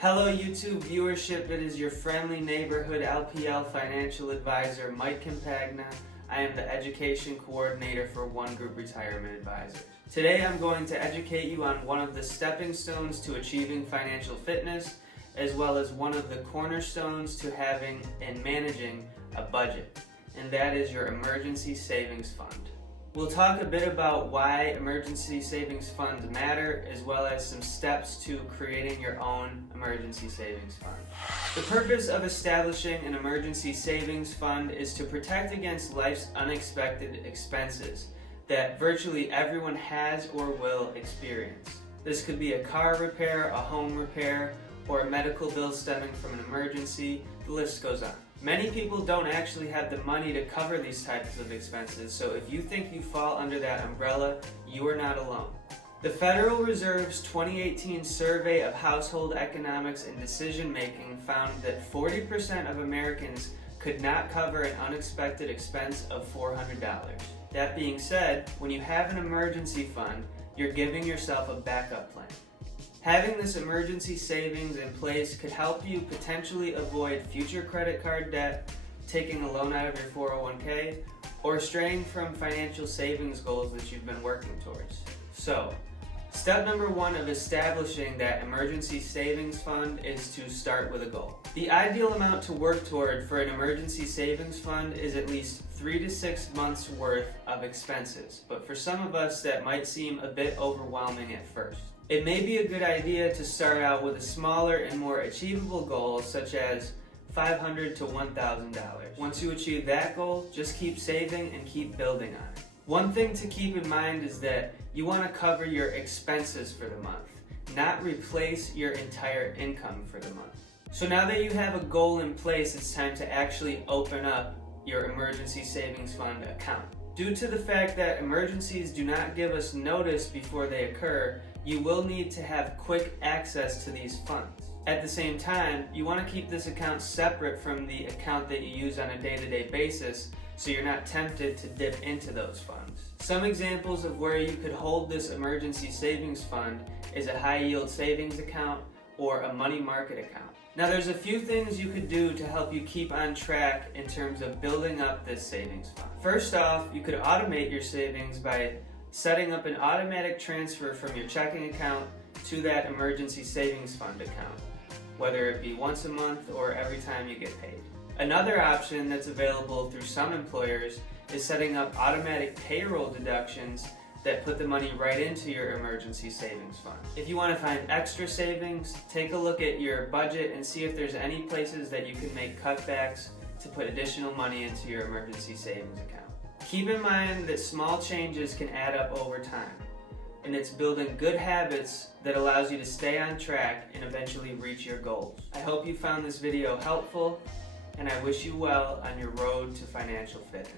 Hello YouTube viewership, it is your friendly neighborhood LPL financial advisor Mike Campagna. I am the education coordinator for One Group Retirement Advisors. Today I'm going to educate you on one of the stepping stones to achieving financial fitness, as well as one of the cornerstones to having and managing a budget, and that is your emergency savings fund. We'll talk a bit about why emergency savings funds matter, as well as some steps to creating your own emergency savings fund. The purpose of establishing an emergency savings fund is to protect against life's unexpected expenses that virtually everyone has or will experience. This could be a car repair, a home repair, or a medical bill stemming from an emergency. The list goes on. Many people don't actually have the money to cover these types of expenses, so if you think you fall under that umbrella, you are not alone. The Federal Reserve's 2018 survey of household economics and decision making found that 40% of Americans could not cover an unexpected expense of $400. That being said, when you have an emergency fund, you're giving yourself a backup plan. Having this emergency savings in place could help you potentially avoid future credit card debt, taking a loan out of your 401k, or straying from financial savings goals that you've been working towards. So, step number one of establishing that emergency savings fund is to start with a goal. The ideal amount to work toward for an emergency savings fund is at least 3 to 6 months worth of expenses, but for some of us that might seem a bit overwhelming at first. It may be a good idea to start out with a smaller and more achievable goal, such as $500 to $1,000. Once you achieve that goal, just keep saving and keep building on it. One thing to keep in mind is that you want to cover your expenses for the month, not replace your entire income for the month. So now that you have a goal in place, it's time to actually open up your emergency savings fund account. Due to the fact that emergencies do not give us notice before they occur, you will need to have quick access to these funds. At the same time, you want to keep this account separate from the account that you use on a day-to-day basis, so you're not tempted to dip into those funds. Some examples of where you could hold this emergency savings fund is a high-yield savings account or a money market account. Now there's a few things you could do to help you keep on track in terms of building up this savings fund. First off, you could automate your savings by setting up an automatic transfer from your checking account to that emergency savings fund account, whether it be once a month or every time you get paid. Another option that's available through some employers is setting up automatic payroll deductions that put the money right into your emergency savings fund. If you want to find extra savings, take a look at your budget and see if there's any places that you can make cutbacks to put additional money into your emergency savings account. Keep in mind that small changes can add up over time, and it's building good habits that allows you to stay on track and eventually reach your goals. I hope you found this video helpful, and I wish you well on your road to financial fitness.